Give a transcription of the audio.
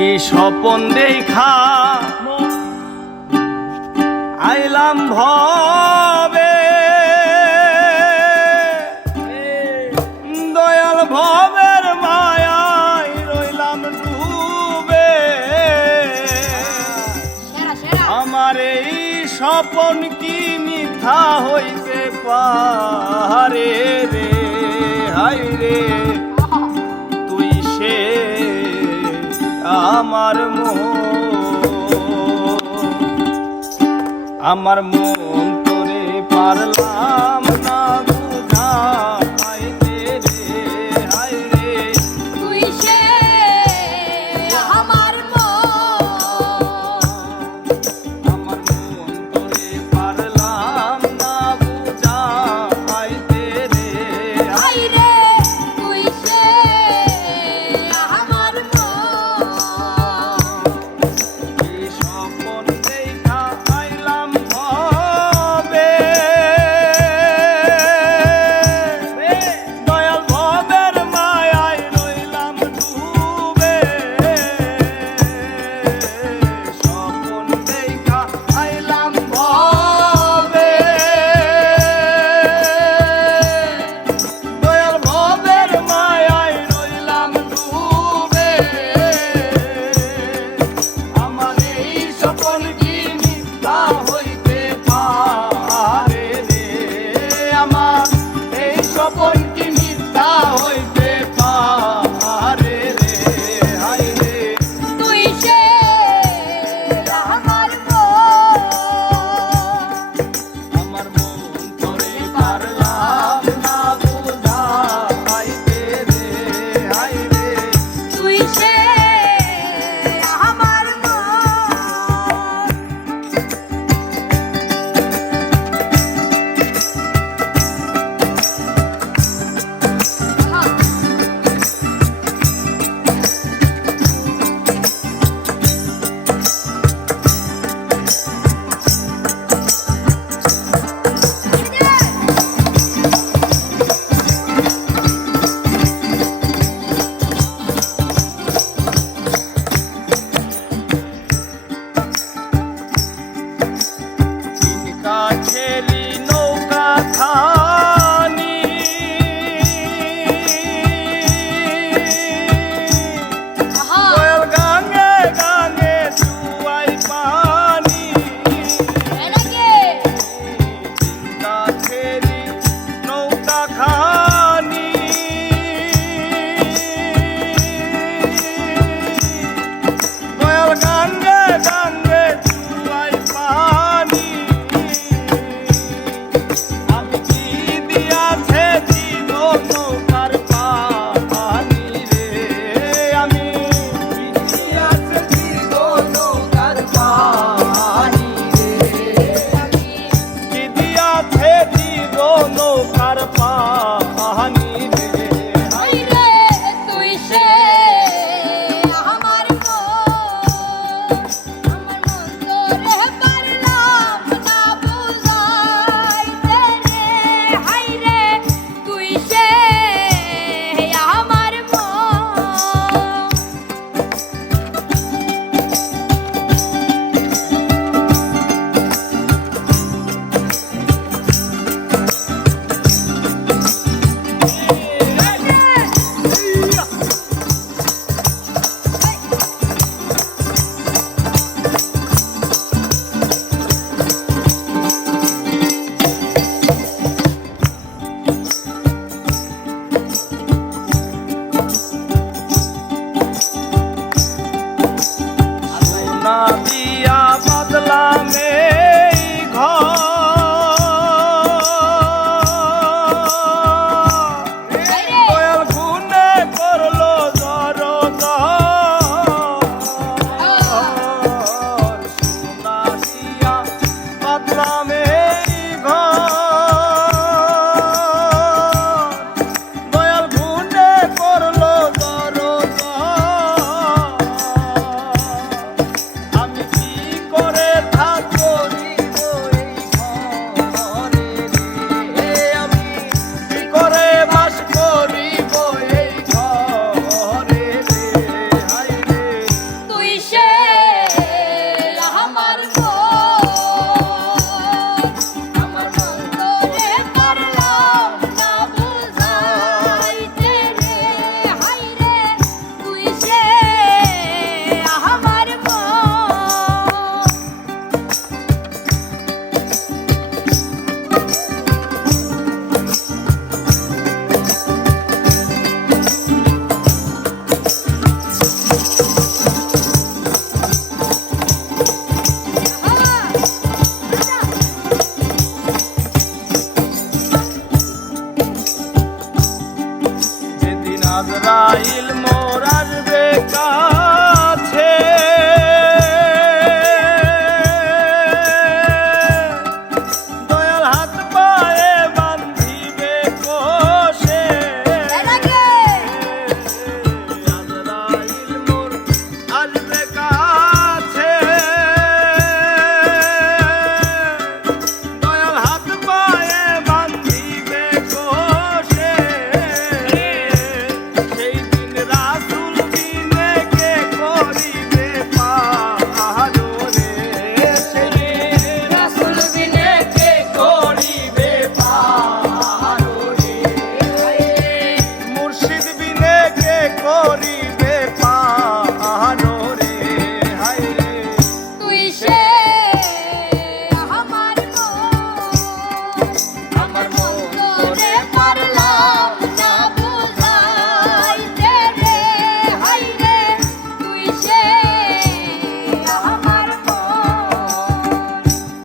কি স্বপন দেখা আইলাম ভবে। দয়াল ভবের মায়ায় রইলাম ডুবে। আমার এই স্বপন কি মিথ্যা হইতে পারে রে? হাই রে। আমার আমার মন তোরে পারলাম।